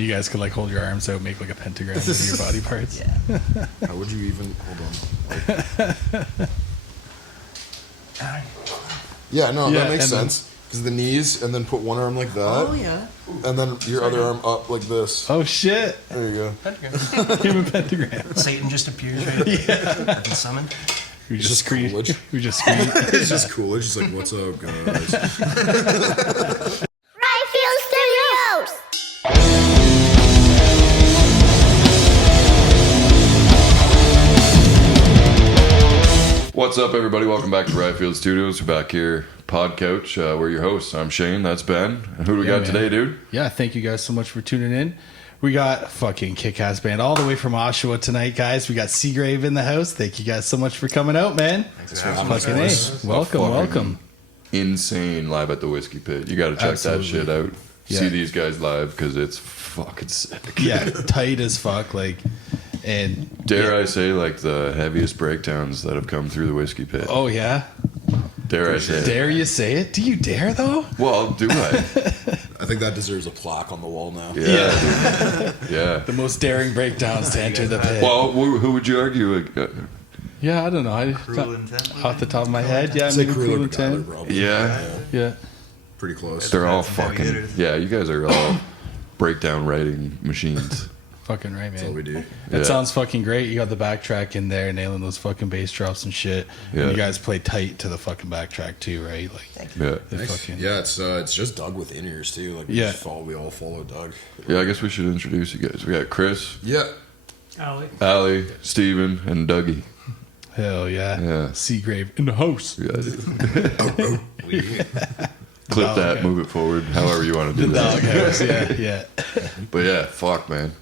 You guys could like hold your arms out, make like a pentagram with your body parts. Yeah. How would you even hold on? Yeah, no, that makes sense. Because the knees, and then put one arm like that. Oh yeah. And then your other arm up like this. Oh shit! There you go. Pentagram. Human pentagram. Satan just appears right there. Yeah. Been summoned. We It's just scream. Coolidge. We just scream. It's just Coolidge. It's like, what's up, guys? Rayfield Studios! What's up, everybody? Welcome back to Rayfield Studios. We're back here, Podcouch. We're your hosts. I'm Shane. That's Ben. And who do we got today, dude? Yeah, thank you guys so much for tuning in. We got a fucking kick-ass band all the way from Oshawa tonight, guys. We got Seagrave in the house. Thank you guys so much for coming out, man. Thanks for having us, Fucking guys. A. Welcome, Fucking welcome. Insane live at the Whiskey Pit. You got to check Absolutely. that shit out. Yeah. See these guys live because it's fucking sick. Yeah, tight as fuck. Like, and Dare I say, like the heaviest breakdowns that have come through the Whiskey Pit. oh yeah, Dare I say it? dare you say it? Do you dare though? Well, do I? I think that deserves a plaque on the wall now. Yeah. Yeah. The most daring breakdowns to enter the pit. Well, who would you argue? Yeah, I don't know. Cruel Intent? Off the top of my head, yeah, Say maybe Cruel Cruel Intent, Intent. probably. Yeah. Yeah, Pretty close. They're all That's some heavy fucking... hitters. Yeah, you guys are all breakdown writing machines. fucking right, That's what we man. do. It Yeah. sounds fucking great. You got the backtrack in there, nailing those fucking bass drops and shit. Yeah. And you guys play tight to the fucking backtrack too, right? Like, Yeah. they Nice. fucking Yeah, it's just Doug with in-ears too. Like Yeah. we all follow Doug. Yeah, I guess we should introduce you guys. We got Chris, Yeah. Allie, Steven, and Dougie. hell yeah. Yeah. Seagrave in the house. Yeah. Clip Dog that, house. move it forward, however you want to The do that. dog house, yeah, yeah. But yeah, fuck, man.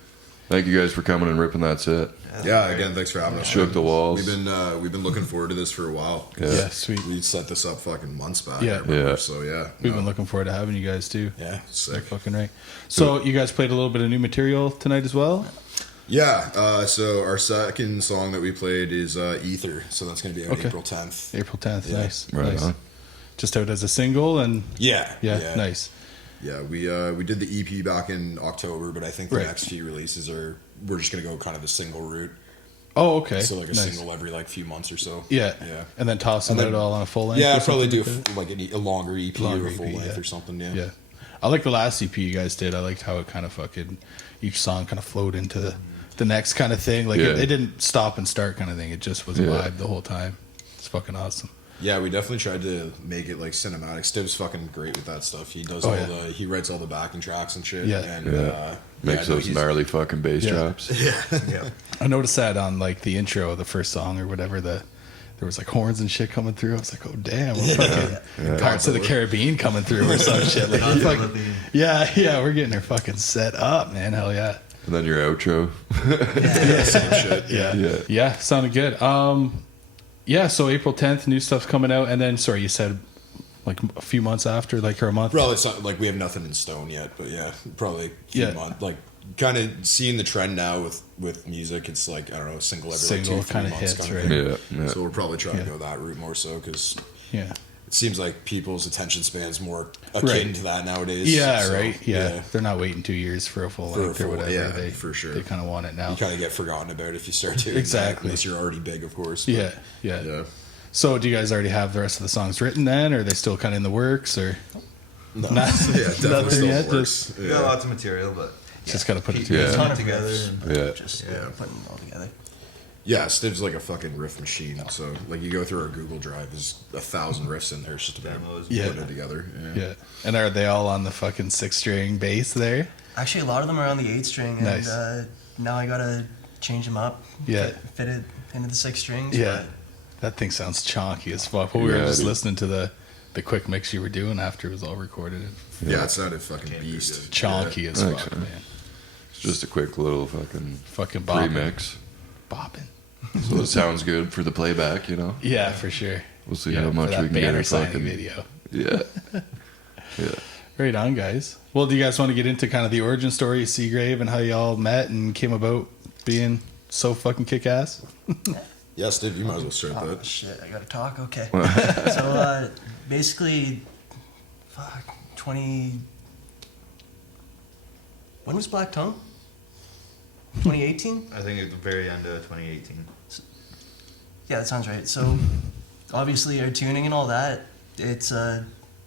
Thank you guys for coming and ripping that set. Yeah, again, thanks for having us. Shook the walls. We've been looking forward to this for a while. Yeah. Yeah, sweet. We set this up fucking months back. Yeah. I remember, Yeah. So yeah. We've no. been looking forward to having you guys too. Yeah, sick. Fucking right. So you guys played a little bit of new material tonight as well? Yeah, so our second song that we played is Ether. So that's going to be out Okay. April 10th. April 10th. Yeah. Nice. Right nice. on. Just out as a single and Yeah. yeah, nice. Yeah, we did the EP back in October, but I think the Right. next few releases we're just going to go kind of the single route. Oh, okay. So like a nice. single every like few months or so. Yeah. Yeah. And then toss them And then- out all on a full length? Yeah, or I'd probably do something like that? a longer EP Longer or a full EP, length yeah. or something. Yeah. Yeah. I like the last EP you guys did. I liked how it kind of fucking, each song kind of flowed into the next kind of thing. Like Yeah. it didn't stop and start kind of thing. It just was a Yeah. vibe the whole time. It's fucking awesome. Yeah, we definitely tried to make it like cinematic. Stiv's fucking great with that stuff. He does Oh, all yeah. he writes all the backing tracks and shit. Yeah. And Yeah. Makes no, those he's- gnarly fucking bass Yeah. drops. Yeah. I noticed that on like the intro of the first song or whatever, there was like horns and shit coming through. I was like, oh damn, we're fucking Pirates of the Caribbean coming through or some shit. Like, Not fucking- really. yeah, we're getting her fucking set up, man. Hell yeah. And then your outro. Same shit. Yeah. Yeah. Sounded good. Yeah, so April 10th, new stuff's coming out, and then sorry, you said like a few months after, like or a month. Probably something like we have nothing in stone yet, but yeah, probably a few Yeah. months. Like kind of seeing the trend now with music, it's like I don't know, a single every Single like 2-3 kinda months hits, kind right? of thing. Yeah. Yeah. So we're probably trying Yeah. to go that route more so because Yeah. it seems like people's attention span's more akin Right. to that nowadays. Yeah, So, right. Yeah. They're not waiting 2 years for a full For a length or full- whatever. yeah, they, for sure. They kind of want it now. You kind of get forgotten about if you start doing Exactly. that, unless you're already big, of course. but- Yeah, yeah. Yeah. So, do you guys already have the rest of the songs written then, or are they still kind of in the works, or No. Not- yeah, definitely nothing still yet, works. We got lots of material, but just got to put it keep together? Yeah. putting it together. And Yeah. Just Yeah. putting it all together. Yeah, Stiv's like a fucking riff machine. So like you go through our Google Drive, there's 1,000 riffs in there. It's just about Demos. Yeah. putting it together. Yeah. And are they all on the fucking 6-string bass there? Actually, a lot of them are on the 8-string, and Nice. now I gotta change them up. Yeah. Fit it into the 6 strings. Yeah. That thing sounds chonky as fuck. But we were Yeah, just dude. listening to the quick mix you were doing after it was all recorded. Yeah, it sounded fucking beast. Chonky as Thanks, fuck, man. man. It's just a quick little fucking Fucking bopping. remix. Bopping. So it sounds good for the playback, you know? Yeah, for sure. We'll see Yeah, how for much that we can get banner our signing fucking video. Yeah. Yeah. Right on, guys. Well, do you guys want to get into kind of the origin story of Seagrave and how y'all met and came about being so fucking kick-ass? Yeah, Stiv, you might as well start Oh that. shit! I gotta talk. Okay. So basically, fuck, 20. When was Black Tongue? 2018? I think at the very end of 2018. Yeah, that sounds right. So, obviously, our tuning and all that, it's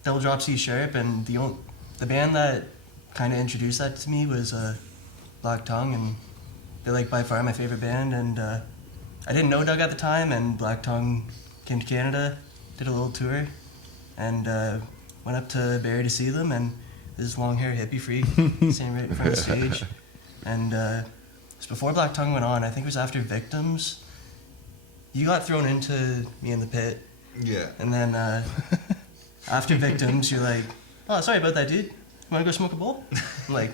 double drop C sharp, and the band that kind of introduced that to me was Black Tongue, and they're like by far my favorite band. And I didn't know Doug at the time, and Black Tongue came to Canada, did a little tour, and went up to Barrie to see them, and this long hair hippie freak standing right in front of the stage. And it was before Black Tongue went on. I think it was after Victims. You got thrown into me in the pit, Yeah. and then after Victims, you're like, "Oh, sorry about that, dude. You want to go smoke a bowl?" I'm like,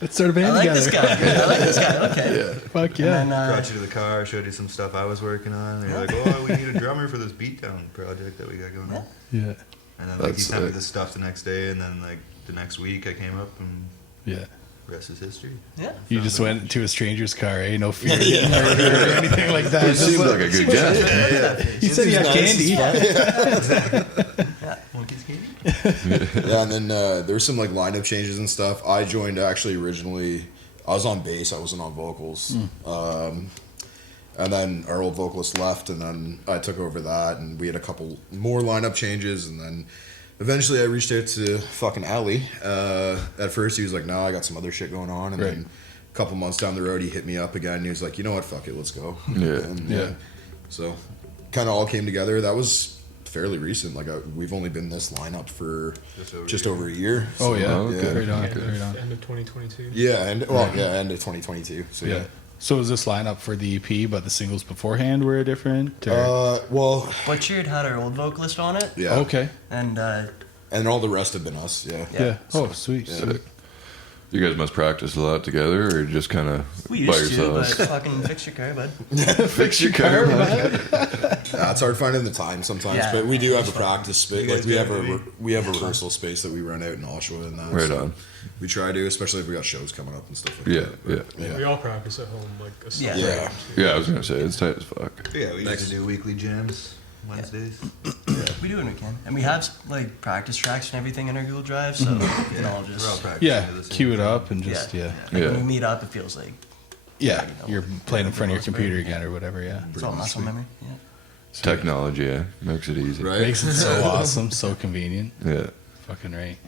Let's start a band "I like together. this guy. I like this guy. Okay." Fuck yeah. And then, Brought you to the car, showed you some stuff I was working on. And you're like, oh, we need a drummer for this beatdown project that we got going on. Yeah. And then like, That's he sent me sick. this stuff the next day, and then like the next week I came up, and Yeah. rest is history. yeah. You just went to a stranger's car, eh? No fear of murder or anything like that. He Just seemed like- like a good guy. He said he had candy. Yeah. Want kids candy? Yeah, and then there were some like lineup changes and stuff. I joined actually originally. I was on bass. I wasn't on vocals. And then our old vocalist left, and then I took over that, and we had a couple more lineup changes, and then eventually I reached out to fucking Ali. At first he was like, "No, I got some other shit going on," and Right. then a couple months down the road he hit me up again, and he was like, "You know what? Fuck it, let's go." Yeah. And, Yeah. So kind of all came together. That was fairly recent. Like we've only been this lineup for just over a year. Oh yeah. okay. Right on. End Right on. of, end of 2022. Yeah, end of 2022. So Yeah. So was this lineup for the EP, but the singles beforehand were different? Or? Well, Butchered had our old vocalist on it, yeah. Okay. and And all the rest have been us. Yeah. Yeah. Oh, sweet. Sick. You guys must practice a lot together, or just kind of we by used to, yourselves? but fucking fix your car, bud. Fix your car, man. Yeah, it's hard finding the time sometimes, Yeah. but we do have a practice space. You guys Like we have do it, we have a rehearsal space that we run out in Oshawa and that. Right so on. We try to, especially if we got shows coming up and stuff like Yeah, that. yeah. We all practice at home, like a Yeah. Yeah. Yeah, I was gonna say it's tight as fuck. Yeah, we used to do weekly jams Wednesdays. We do when we can, and we have like practice tracks and everything in our Google Drive, so we can all We're all just practicing Yeah. at the same Cue it time. up and just yeah. Like, Yeah. when we meet up, it feels like Yeah. You're playing in front of your computer again or whatever. Yeah. it's all muscle memory. Yeah. Technology, yeah, makes it easy. Right. Makes it so awesome, so convenient. Yeah. Fucking right.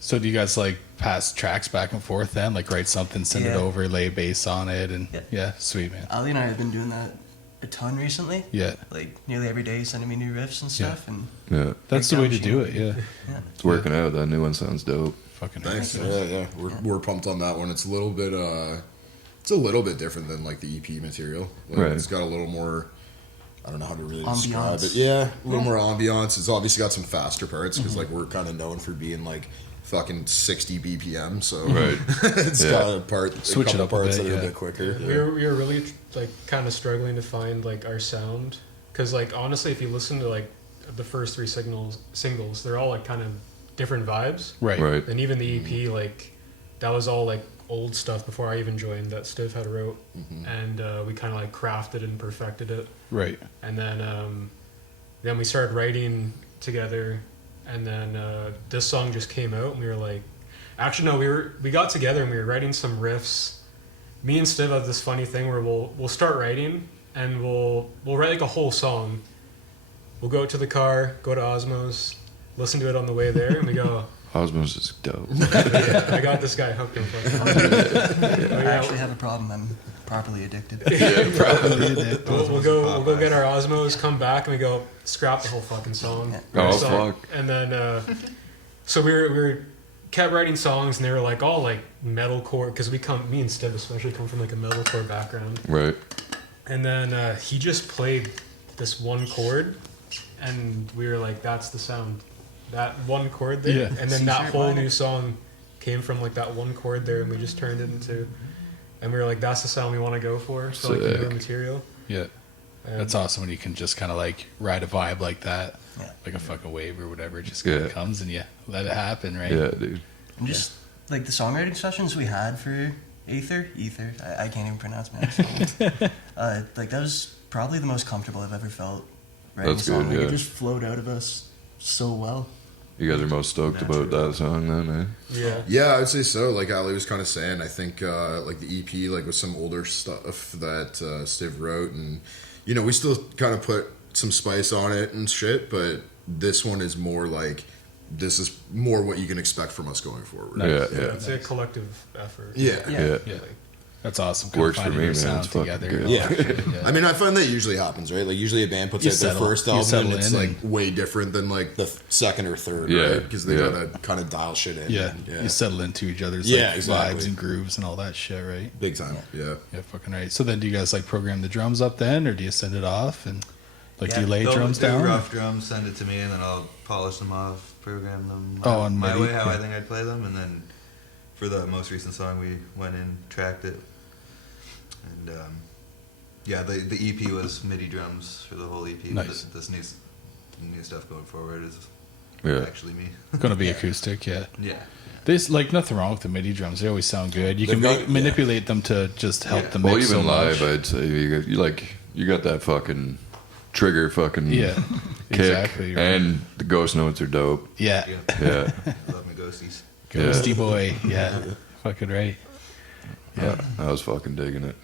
So do you guys like pass tracks back and forth then? Like write something, send it Yeah. over, lay bass on it, and Yeah. yeah, sweet man. Ali and I have been doing that a ton recently. Yeah, Like nearly every day, sending me new riffs and stuff, and Yeah. that's the way to do it. Yeah, It's working out. That new one sounds dope. fucking Thanks. right. Yeah. We're pumped on that one. It's a little bit different than like the EP material. Like, Right. It's got a little more. I don't know how to really describe Ambiance. it. Yeah, a little more ambiance. It's obviously got some faster parts because like we're kind of known for being like fucking 60 BPM. So Right. it's Yeah. got Switch it couple up a parts bit, that are yeah. a bit quicker. We were really like kind of struggling to find like our sound, because like honestly, if you listen to like the first three singles, they're all like kind of different vibes. Right. Right. And even the EP, like that was all like old stuff before I even joined that Steve had wrote, and we kind of like crafted and perfected it. Right. And then we started writing together, and then this song just came out, and we were like, actually no, we got together and we were writing some riffs. Me and Steve have this funny thing where we'll start writing, and we'll write like a whole song. We'll go out to the car, go to Osmos, listen to it on the way there, and we go, Osmos is dope. yeah, I got this guy hooked up. I actually have a problem. I'm properly addicted. We'll go get our Osmos, come back, and we go scrap the whole fucking song. Oh, So- fuck. And then so we were kept writing songs, and they were like all like metalcore, because me and Steve especially come from like a metalcore background. Right. And then he just played this one chord, and we were like, that's the sound, that one chord there. Yeah. And then C that sharp whole minor. new song came from like that one chord there, and we just turned it into, and we were like, that's the sound we want to go for like the Sick. newer material. Yeah. And That's awesome when you can just kind of like ride a vibe like that, Yeah. like a fucking wave or whatever. It just kind of Yeah. comes and you let it happen, right? Yeah, dude. And just like the songwriting sessions we had for Ether, I can't even pronounce my name. Like that was probably the most comfortable I've ever felt writing That's a song. good, Like yeah. it just flowed out of us so well. You guys are most stoked about that song then, eh? Yeah. Yeah, I would say so. Like Ali was kind of saying, I think like the EP, like with some older stuff that Stiv wrote, and you know, we still kind of put some spice on it and shit, but this one is more like, this is more what you can expect from us going forward. Yeah, yeah. It's a collective effort. Yeah. Yeah. Yeah. That's awesome. Works for Finding me, your man. sound It's fucking together. good. Yeah. I mean, I find that usually happens, right? Like, usually a band puts You out their settle- first you album settle and it's in like and- way different than like the second or third, Yeah, right? Because they yeah. gotta kind of dial shit in. Yeah. Yeah. You settle into each other's Yeah, like, exactly. vibes and grooves and all that shit, right? Big time. Yeah. Yeah, fucking right. So then do you guys like program the drums up then, or do you send it off and like do you lay They'll drums do down? rough drums, send it to me, and then I'll polish them off, program them Oh, on my MIDI? way, how I Yeah. think I'd play them, and then for the most recent song, we went in, tracked it, and yeah, the EP was MIDI drums for the whole EP. Nice. This new stuff going forward is Yeah. actually me. Gonna be acoustic, yeah. Yeah. There's like nothing wrong with the MIDI drums. They always sound good. You They're can good, yeah. manipulate them to just help Yeah. the Well, mix even so live, much. I'd say you got that fucking trigger fucking Yeah, kick, exactly. Right. and the ghost notes are dope. Yeah, Yeah. Yeah, Love me ghosties. ghosty boy. Yeah, fucking right. Yeah, I was fucking digging it.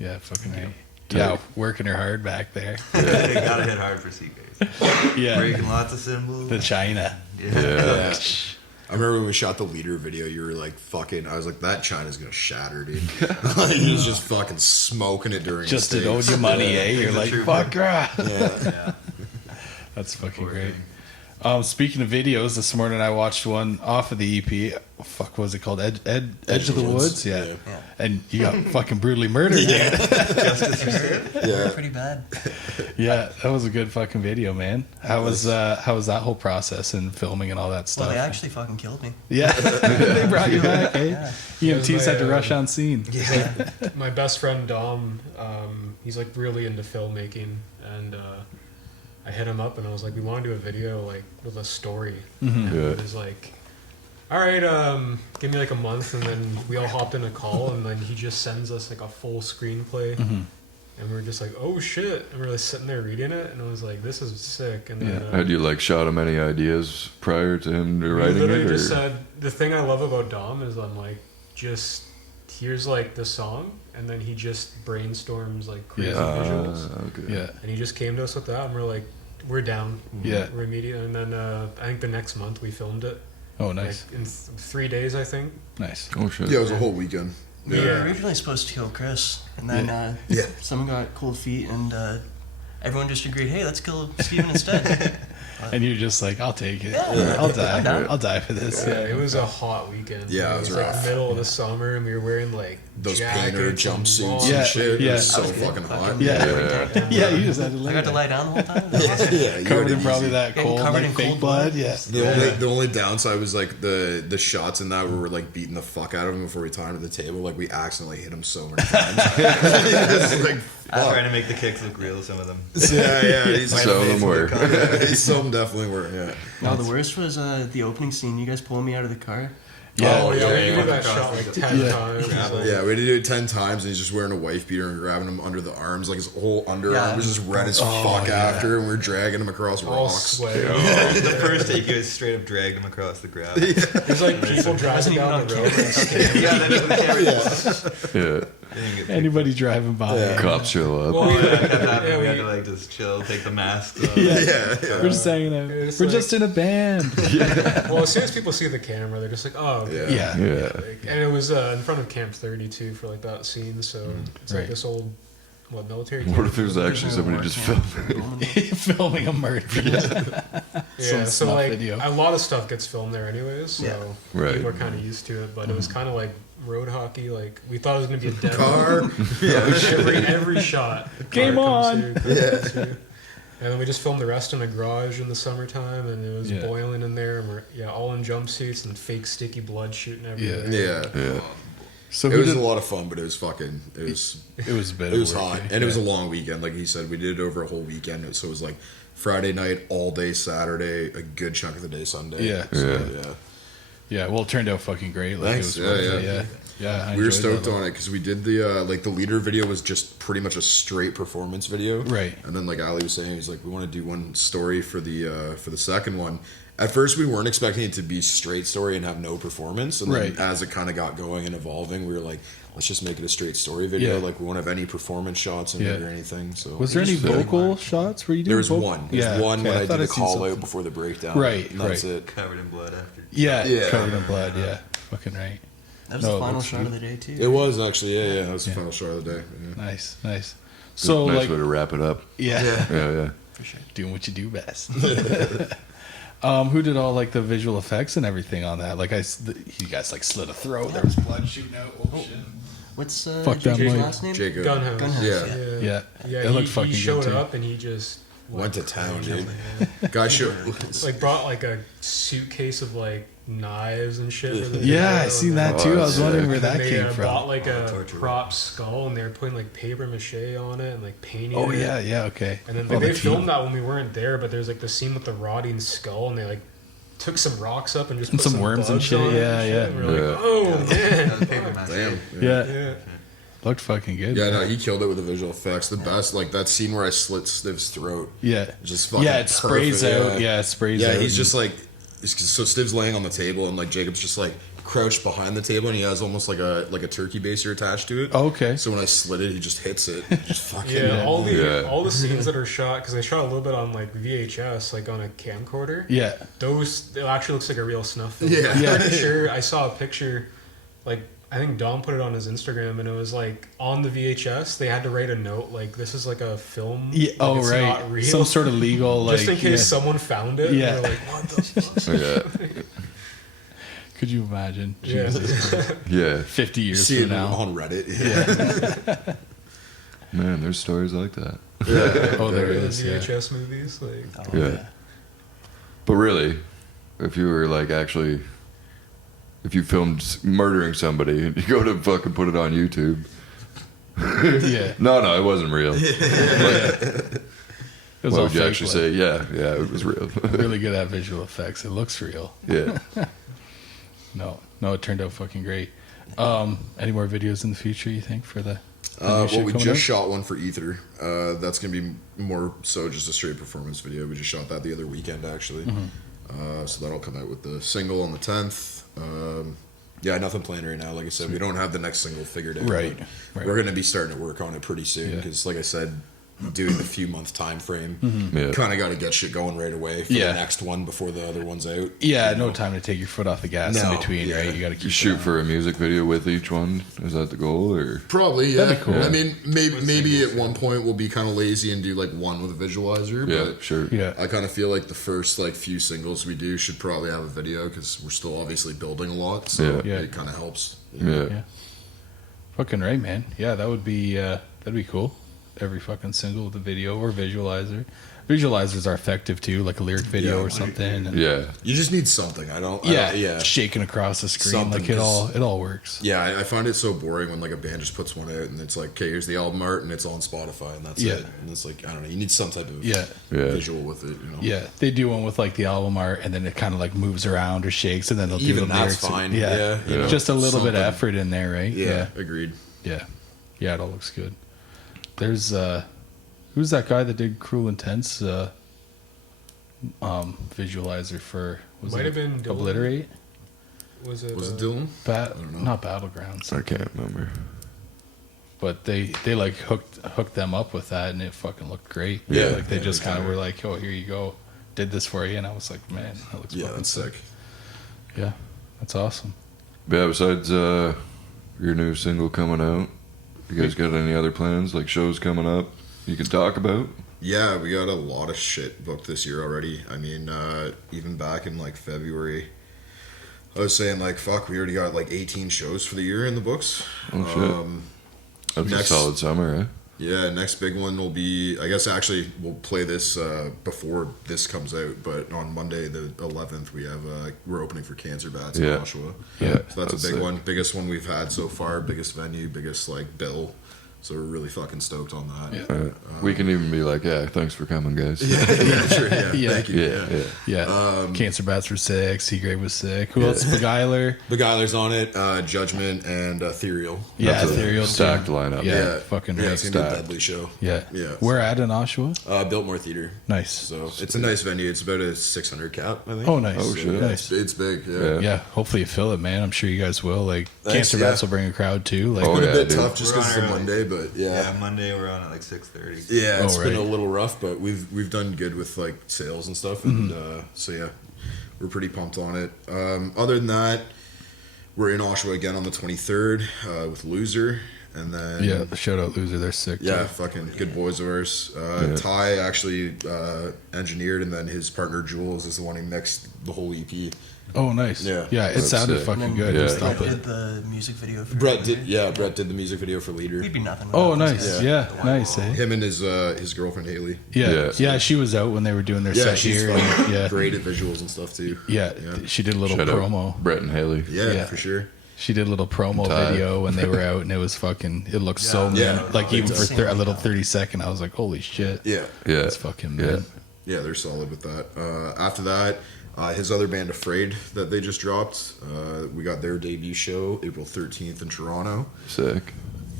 yeah, fucking right. Yeah, working her hard back there. You gotta hit hard for seagrave. Yeah, Breaking lots of cymbals. the China. Yeah. I remember when we shot the leader video, you were like fucking, I was like, that China's gonna shatter, dude. Like, he was just fucking smoking it during Just the to owe takes. you money, eh? You're He's a like, trooper. fuck, rah. Yeah. Yeah. That's fucking Poor great. thing. Speaking of videos, this morning I watched one off of the EP. Fuck, what was it called? Edge of the Woods? Yeah. Yeah. And you got fucking brutally murdered. Yeah. Yeah. Pretty bad. Yeah, that was a good fucking video, man. How was that whole process and filming and all that stuff? Well, they actually fucking killed me. Yeah, they brought you back, eh? Yeah. EMTs had to rush on scene. My best friend Dom, he's like really into filmmaking, and I hit him up and I was like, we want to do a video like with a story. And Yeah. he was like, all right, give me like a month, and then we all hopped in a call, and then he just sends us like a full screenplay, and we are just like, oh shit, and we're like sitting there reading it, and I was like, this is sick. And then Had you like shot him any ideas prior to him he writing literally it? just Or? said, the thing I love about Dom is I'm like, just here's like the song, and then he just brainstorms like crazy visuals, Okay. Yeah, and he just came to us with that, and we're like, we're down. yeah. We're immediate, and then I think the next month we filmed it. Oh, nice, Like in 3 days, I think. nice. Oh shit. Yeah, it was a whole weekend. We were Yeah. originally supposed to kill Chris, and then Yeah. someone got cold feet, and everyone just agreed, hey, let's kill Steven instead. And you're just like, I'll take it. Yeah. I'll die. I'm down. I'll die for this. Yeah, it was a hot weekend. Yeah, it it was was like rough. middle of the summer, and we were wearing like Those jackets painter and jumpsuits long- Yeah, and shit. yeah. It was so That was good. fucking hot. Fucking- Yeah. Yeah, you just had to lay I got to there. lie down the whole time. That was awesome. Yeah, you Covered had in it probably easy. that Getting cold, covered like in fake cold blood. blood. Yeah. The only downside was like the shots in that where we're like beating the fuck out of him before we tie him to the table. Like we accidentally hit him so many times. It's like, I was fuck. trying to make the kicks look real, some of them. Yeah, he's Some of them were. Some definitely were. Yeah. No, the worst was the opening scene. You guys pulling me out of the car. Yeah. Oh yeah, yeah, we did that yeah. shot like 10 Yeah. times. Gravel. Yeah, we had to do it 10 times, and he's just wearing a wife beater and grabbing him under the arms. Like his whole underarm Yeah. was just red as fuck after, and we're dragging him across All rocks. sweaty. The first take, you guys straight up dragged him across the gravel. There's like people driving Wasn't even down on the road. camera. Yeah, then it was Yeah. Anybody driving by. Yeah. Cops show up. Well, Yeah, yeah, we had we- to like just chill, take the masks off. Yeah. We're just hanging out. It's We're like- just in a band. well, as soon as people see the camera, they're just like, oh, okay. Yeah. Yeah. Yeah. Like, and it was in front of Camp 32 for like that scene, so it's Right. like this old military What camp. if there's actually somebody just filming? Filming a murder. Yeah, so snuff like video. a lot of stuff gets filmed there anyways, so Yeah. Right. people are kind of used to it. But it was kind of like road hockey. Like we thought it was gonna be a dead Car. every shot. the Game car comes on. through, comes through. And then we just filmed the rest in a garage in the summertime, and it was Yeah. boiling in there, and we're all in jumpsuits and fake sticky blood shooting everywhere. Yeah. Yeah. So It who was did, a lot of fun, but it was fucking. It was. it was a bit. It was of work, hot, eh? and it was a Yeah. long weekend. Like he said, we did it over a whole weekend. So it was like Friday night, all day Saturday, a good chunk of the day Sunday. Yeah. So, Yeah. yeah. Yeah, well, it turned out fucking great. Like, Thanks. it was worth Yeah, it. yeah. Yeah, I We were enjoyed stoked that. on it because we did the like the leader video was just pretty much a straight performance video, Right. And then like Ali was saying, he's like, we want to do one story for the second one, at first we weren't expecting it to be straight story and have no performance, and then Right. as it kind of got going and evolving, we were like, let's just make it a straight story video. Yeah. Like, we won't have any performance shots in it or anything. So Was there any vocal shots? Were you doing there was vocal? one. There's one okay, when I thought did I'd the seen call something. out before the breakdown. Right, And that's right. it. Covered in blood after. Yeah. Covered in blood. Yeah, fucking right. That was No, the it final looks shot of the day too. It was actually, yeah. That was the Yeah. final shot of the day. Yeah. Nice, nice. So nice like, way to wrap it up. yeah, Yeah. For sure. doing what you do best. Who did all like the visual effects and everything on that? Like you guys like slit a throat. There was blood shooting out. Oh shit. What's Fuck that JJ's mic. last name? Jacob. Gunhouse. Yeah. Yeah, Yeah, it looked fucking he showed good too. up and he just Went to town, dude. Yeah. Guy showed. Like brought like a suitcase of like knives and shit. for the Yeah, video, I seen and that Oh, too. I that's was wondering sick. where that they came bought from. like a Torture. prop skull and they were putting like paper mache on it and like painting Oh it. yeah, okay. And then Oh, like, the they team. filmed that when we weren't there, but there's like the scene with the rotting skull and they like took some rocks up and just And put some worms and bugs shit, on it yeah, and yeah. And we're Yeah. like, oh man. That was paper mache. Damn. Yeah, Yeah. looked fucking good. Yeah, no, he killed it with the visual effects. The best, like that scene where I slit Stiv's throat. Yeah, Just fucking yeah. It sprays perfect, out. Yeah, it sprays out. Yeah, he's and- just like, so Stiv's laying on the table and like Jacob's just like crouched behind the table and he has almost like a turkey baster attached to it. Oh, okay. So when I slit it, he just hits it. Just fucking. Yeah, all the Yeah. scenes that are shot because they shot a little bit on like VHS, like on a camcorder. Yeah, Those it actually looks like a real snuff film. Yeah. I'm Yeah. pretty sure I saw a picture, like I think Dom put it on his Instagram, and it was like on the VHS they had to write a note like this is like a film. yeah. like, Oh it's right, not real. some sort of legal like. just in case yeah. someone found it. Yeah. And they're like, what the fuck? Yeah. Could you imagine? Yeah. Jesus. Yeah. 50 years See from it now. on Reddit. Yeah. Man, there's stories like that. Oh, there The is. Yeah. VHS movies, like Oh, Yeah. But really, if you were like actually, if you filmed murdering somebody and you go to fucking put it on YouTube. Yeah. No, it wasn't real. It was What all would you fake, actually like, say? Yeah, it was real. Really good at visual effects. It looks real. Yeah. No, it turned out fucking great. Any more videos in the future? You think for the? new Well, shit we coming just out? shot one for Ether. That's gonna be more so just a straight performance video. We just shot that the other weekend actually. Mm-hmm. So that'll come out with the single on the 10th. Yeah, nothing planned right now. Like I said, we don't have the next single figured out. Right, but right. We're gonna be starting to work on it pretty soon Yeah. because, like I said, doing the few month time frame, Yeah. kind of got to get shit going right away for Yeah. the next one before the other one's out. Yeah, You no know? time to take your foot off the gas No, in between, yeah. right? You got to keep You it shoot on. for a music video with each one? Is that the goal, or? Probably, yeah. That'd be cool. I mean, maybe at one point we'll be kind of lazy and do like one with a visualizer. Yeah, But sure. Yeah, I kind of feel like the first like few singles we do should probably have a video because we're still obviously building a lot. So Yeah. it kind of helps. Yeah. yeah. Fucking right, man. Yeah, that'd be cool. Every fucking single with a video or visualizer. Visualizers are effective too, like a lyric video Yeah, or something. And Yeah. You just need something. yeah, shaking across the screen, Something, like it all works. Yeah, I find it so boring when like a band just puts one out and it's like, okay, here's the album art and it's on Spotify and that's Yeah. it. And it's like, I don't know, you need some type of Yeah. Yeah. visual with it. You know? Yeah, they do one with like the album art, and then it kind of like moves around or shakes, and then they'll do Even the that's lyrics. fine. Yeah, Yeah, you know, just a little bit of something. effort in there, right? Yeah, agreed. yeah, it all looks good. There's who's that guy that did Cruel Intense visualizer for? Was Might it have been Dylan. Obliterate? Was it Dylan? Bat, know. not Battlegrounds, I can't remember. but they like hooked them up with that, and it fucking looked great. Yeah. like they Yeah, just kind of exactly. were like, "Oh, here you go, did this for you," and I was like, "Man, that looks Yeah, fucking that's sick. Yeah, that's awesome." But yeah, besides your new single coming out, you guys got any other plans, like shows coming up you can talk about? Yeah, we got a lot of shit booked this year already. I mean, even back in like February, I was saying like, fuck, we already got like 18 shows for the year in the books. Oh, shit. That's next- a solid summer, eh? Yeah, next big one will be, I guess actually we'll play this before this comes out, but on Monday the 11th we're opening for Cancer Bats Yeah. in Oshawa. Yeah, So that's a big sick. one, biggest one we've had so far, biggest venue, biggest like bill. So we're really fucking stoked on that. Yeah. We can even be like, yeah, thanks for coming, guys. Yeah, sure. Yeah, Yeah. thank you. Yeah, yeah. Cancer Bats were sick. Seagrave was sick. Who else? Beguiler. Beguiler's on it. Judgment and Ethereal. Yeah, That's a Ethereal. stacked lineup. Yeah, fucking yeah, right. it's gonna be a stacked. deadly show. Yeah. Yeah. Where at in Oshawa? Biltmore Theater. Nice. So it's a nice venue. It's about a 600 cap, I think. Oh, nice. Oh, shit. Nice. It's big. Yeah. Yeah. Yeah, hopefully you fill it, man. I'm sure you guys will. Like, Thanks, Cancer yeah. Bats will bring a crowd too. Like, Oh, It's been yeah, a bit dude. tough just We're because on it's a early. Monday, but Yeah, Monday we're on at like 6:30. Yeah, it's Oh, been a right. little rough, but we've done good with like sales and stuff, and so yeah, we're pretty pumped on it. Other than that, we're in Oshawa again on the 23rd with Loser, and then yeah, shout out Loser. They're sick. yeah, too. fucking good boys of ours. Ty actually engineered, and then his partner Jules is the one who mixed the whole EP. Oh, nice. Yeah. Yeah, it That's sounded sick. fucking And good. Yeah. Just Brett stop did it. the music video for Brett did the music video for Leader. We'd be nothing. Oh, without those nice. guys. Yeah, nice. Eh? Him and his girlfriend Haley. Yeah. Yeah. Yeah, she was out when they were doing their Yeah, set she's here. fucking And, yeah. great at visuals and stuff too. Yeah, she did a little Shout promo. out Brett and Haley. Yeah, Yeah. for sure. She did a little promo Ty. video when they were out, and it was fucking. It looked so Yeah. mint. Like Oh, even for it's a little 30-second, I was like, "Holy shit!" Yeah. Yeah. It's fucking Yeah. mint. Yeah, they're solid with that. After that, his other band, Afraid, that they just dropped, we got their debut show April 13th in Toronto. Sick.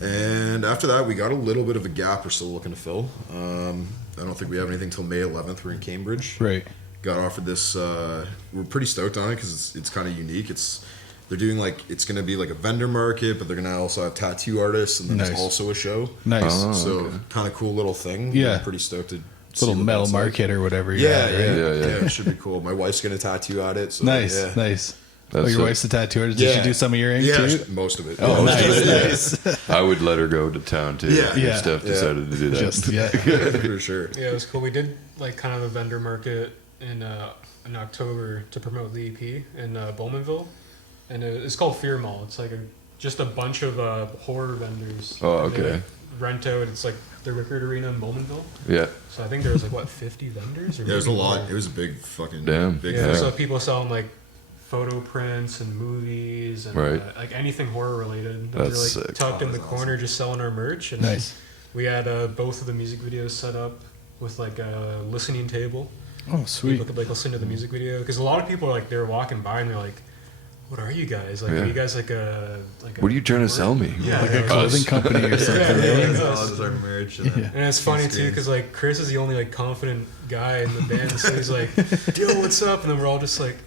And after that, we got a little bit of a gap we're still looking to fill. I don't think we have anything till May 11th. We're in Cambridge. Right. Got offered this. We're pretty stoked on it because it's kind of unique. They're doing like, it's going to be like a vendor market, but they're going to also have tattoo artists, and then Nice. there's also a show. Nice. Oh, So okay. kind of cool little thing. Yeah. I'm pretty stoked to Little see what metal that's like. market or whatever. you're Yeah, at, right? yeah, Yeah, yeah, yeah. It should be cool. My wife's gonna tattoo at it. So Nice. yeah. Nice. That's your sick. wife's a tattoo artist. Did Yeah. she do some of your ink Yeah, too? most of it. Oh, Most of it, nice. I would let her go to town too. Yeah. If Yeah. Steph Yeah. decided to do that. Just yeah. yeah, for sure. Yeah, it was cool. We did like kind of a vendor market in October to promote the EP in Bowmanville, and it's called Fear Mall. It's like just a bunch of horror vendors. Oh, And they, okay. like, rent out. It's like the Rickard Arena in Bowmanville. Yeah. So I think there was like what 50 vendors. Or Yeah, it was a maybe lot. more. It was a big fucking Damn. big. Yeah, Yeah. so people selling like photo prints and movies and Right. like anything horror related. And That's we were like sick. tucked in the That's corner just selling our merch. And Nice. we had both of the music videos set up with like a listening table. Oh, sweet. People could like listen to the music video because a lot of people are like they were walking by and they're like, "What are you guys? Like, Yeah. are you guys like a What are you trying to sell me? Yeah, Like a yeah. clothing company or something. Yeah, right? yeah. This is our merch. And then And it's funny too screens. because like Chris is the only like confident guy in the band, so he's like, "Yo, what's up?" And then we're all just like,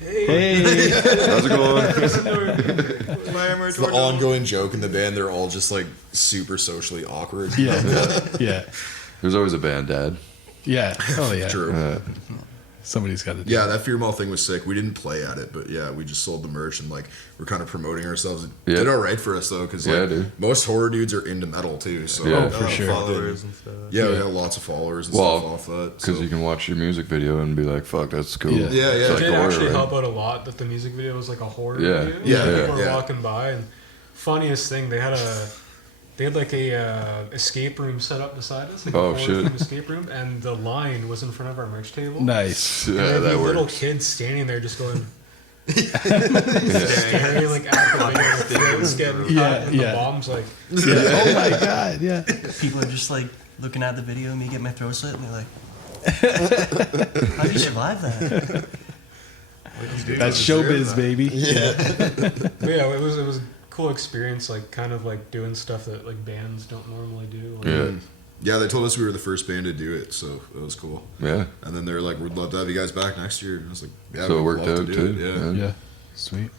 "Hey, Hey. How's it going? It's the ongoing joke in the band. They're all just like super socially awkward. Yeah. Yeah. There's always a band dad. Yeah. Oh yeah. Uh, True. Somebody's got to do Yeah, that Fear Mall thing was sick. We didn't play at it, but yeah, we just sold the merch and like we're kind of promoting ourselves. It Yeah. did all right for us though, because Yeah, like dude. most horror dudes are into metal too. So Yeah. Oh, for sure. Followers and stuff. yeah, we got lots of followers and Well, stuff off that. Because So. you can watch your music video and be like, fuck, that's cool. Yeah. Yeah, yeah. It's It like did horror, actually right? help out a lot that the music video was like a horror Yeah. video. Yeah, Like, yeah, people were yeah. walking by, and funniest thing, they had like a escape room set up beside us, like Oh, a horror shit. themed escape room, and the line was in front of our merch table. Nice. And Yeah, there'd be that little works. kids standing there just going. Staring like at the video, the throats getting cut, Yeah, and yeah. the bomb's like, Yeah. Oh my god. Yeah. People are just like looking at the video, me get my throat slit, and they're like, "How do you survive that?" That's showbiz, baby. Yeah. but yeah, it was a cool experience, like kind of like doing stuff that like bands don't normally do. Like, Yeah. Yeah, they told us we were the first band to do it, so it was cool. Yeah. And then they were like, "We'd love to have you guys back next year." And I was like, "Yeah, So it we'd worked love out to too. do it." Yeah. Yeah. Sweet.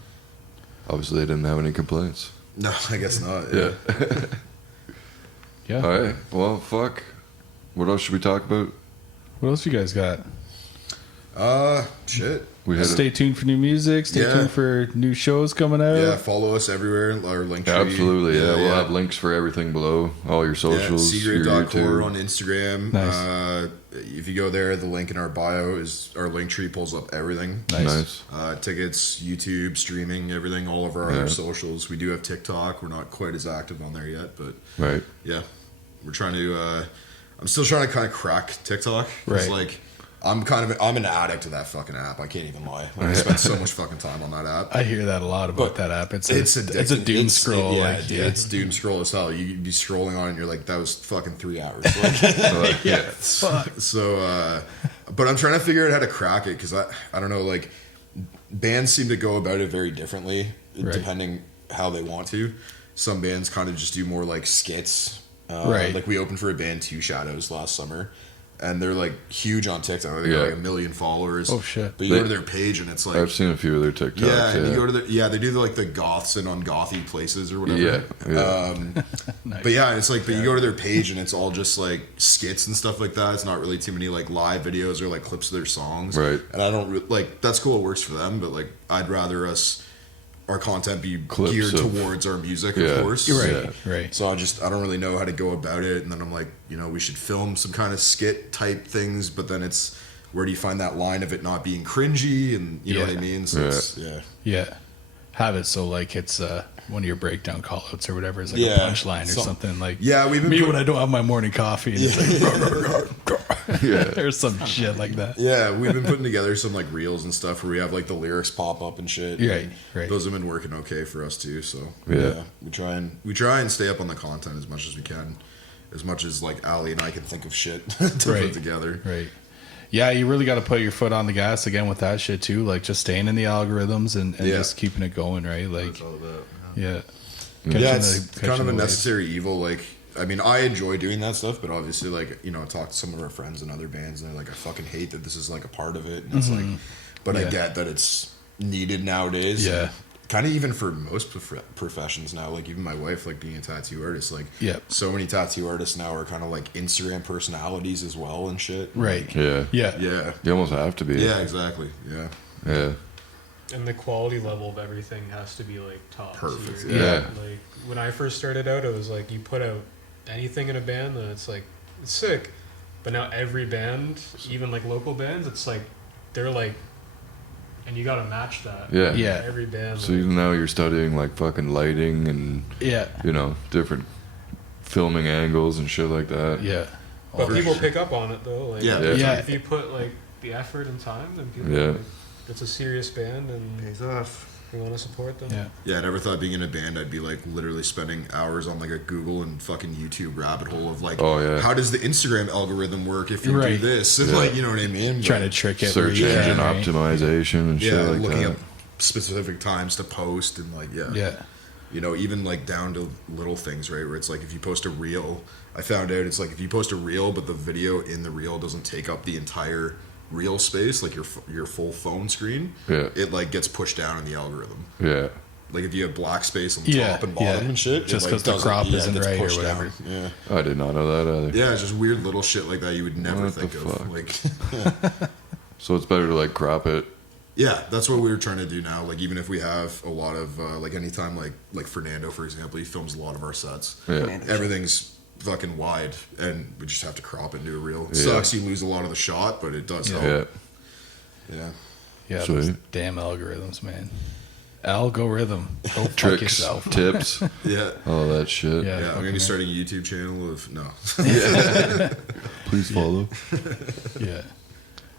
Obviously, they didn't have any complaints. No, I guess not. Yeah. Yeah. All right. Well, fuck. What else should we talk about? What else you guys got? Shit. We had Stay tuned for new music. Stay Yeah. tuned for new shows coming out. Yeah, follow us everywhere. Our link tree. absolutely. Yeah, we'll have links for everything below. All your socials. your seagrave.core YouTube. on Instagram. Nice. If you go there, the link in our bio is our link tree pulls up everything. Nice. Tickets, YouTube, streaming, everything, all of our Yeah. other socials. We do have TikTok. We're not quite as active on there yet, but Right. yeah, we're trying to. I'm still trying to kind of crack TikTok. It's Right. like I'm an addict to that fucking app. I can't even lie. Like, I spend so much fucking time on that app. I hear that a lot about that app. It's a addicting. doom scroll. It's doom scroll as hell. You'd be scrolling on it and you're like, that was fucking 3 hours. Fuck. So, but I'm trying to figure out how to crack it because I don't know, like, bands seem to go about it very differently depending how they want to. Some bands kind of just do more like skits. Like we opened for a band, Two Shadows, last summer. And they're like huge on TikTok. They got like 1 million followers. Oh shit! But you go to their page and it's like I've seen a few of their TikToks. Yeah, and you go to they do like the goths and on gothy places or whatever. Nice. But yeah, it's like, but you go to their page and it's all just like skits and stuff like that. It's not really too many like live videos or like clips of their songs. Right. And I don't like that's cool. It works for them, but like I'd rather our content be Clips geared of- towards our music, of course. Right. So I don't really know how to go about it. And then I'm like, we should film some kind of skit type things, but then it's, where do you find that line of it not being cringy? And you know what I mean? So it's, have it so like it's one of your breakdown call outs or whatever is like Yeah. a punchline or something like we've been me when I don't have my morning coffee and it's like or some shit like that. Yeah, we've been putting together some like reels and stuff where we have like the lyrics pop up and shit. Right. Those have been working okay for us too. So Yeah. we try and stay up on the content as much as we can, as much as like Ali and I can think of shit to put together. Right. Yeah, you really got to put your foot on the gas again with that shit too. Like just staying in the algorithms and just keeping it going, right? Like, That's all about. It's kind of a necessary evil. Like, I mean, I enjoy doing that stuff, but obviously, like, talk to some of our friends and other bands, and they're like, I fucking hate that this is like a part of it. And it's like, but I get that it's needed nowadays. Yeah. Kind of even for most professions now, like even my wife, like being a tattoo artist, like so many tattoo artists now are kind of like Instagram personalities as well and shit. Right. Yeah. You almost have to be. Yeah, exactly. Yeah. And the quality level of everything has to be like top Perfect. tier. Yeah. Like when I first started out, it was like you put out anything in a band, and it's like it's sick. But now every band, even like local bands, it's like they're like, and you got to match that. Yeah. Every band. So now you're studying like fucking lighting and different filming angles and shit like that. Yeah. But people pick up on it though. Like, Yeah. If you put like the effort and time, then people. Like, it's a serious band and Pays off. we want to support them. Yeah, I never thought being in a band I'd be like literally spending hours on like a Google and fucking YouTube rabbit hole of like, how does the Instagram algorithm work if you do this? And like, you know what I mean? Trying to trick it. Search engine optimization and shit like looking that. up specific times to post and like, even like down to little things, right? Where it's like if you post a reel, I found out it's like if you post a reel but the video in the reel doesn't take up the entire reel space, like your full phone screen, it like gets pushed down in the algorithm. Like if you have black space on the top and bottom and shit, just because the crop isn't right or whatever. Yeah, I did not know that either. Yeah, it's just weird little shit like that you would never think of. Like, so it's better to like crop it. Yeah, that's what we were trying to do now. Like even if we have a lot of like anytime like Fernando, for example, he films a lot of our sets. Everything's fucking wide, and we just have to crop it into a reel. It sucks, you lose a lot of the shot, but it does help. Yeah, those damn algorithms, man. Algorithm. Go fuck Tricks, yourself. tips, all that shit. I'm gonna be starting a YouTube channel of Please follow.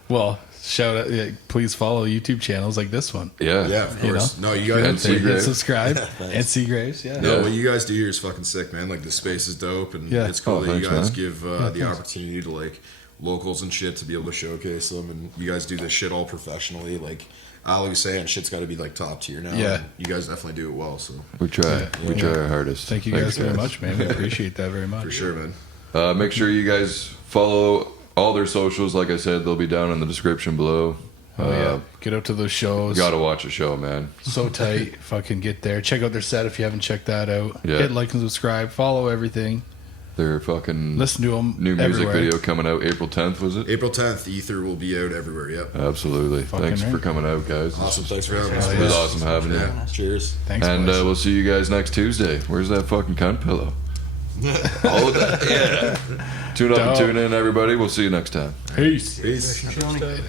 Well, shout out! Please follow YouTube channels like this one. Yeah, of course. No, you guys hit subscribe and Seagraves. No, what you guys do here is fucking sick, man. Like the space is dope, and it's cool that you guys give the opportunity to like locals and shit to be able to showcase them, and you guys do this shit all professionally. Like Ali was saying, shit's got to be like top tier now. Yeah, and you guys definitely do it well. So we try. We try our hardest. Thank you guys very much, man. We appreciate that very much. For sure, man. Make sure you guys follow all their socials. Like I said, they'll be down in the description below. Get out to those shows. Gotta watch a show, man. So tight. Fucking get there. Check out their set if you haven't checked that out. Yeah. Hit like and subscribe. Follow everything. Their fucking listen to them. New music video coming out April 10th, was it? April 10th. Ether will be out everywhere. Yep. Absolutely. Thanks for coming out, guys. Awesome. Thanks for having us. It was awesome having you. Cheers. Thanks. And we'll see you guys next Tuesday. Where's that fucking cunt pillow? All of that. Tune up and tune in, everybody. We'll see you next time. Peace. Peace. Thanks for showing me.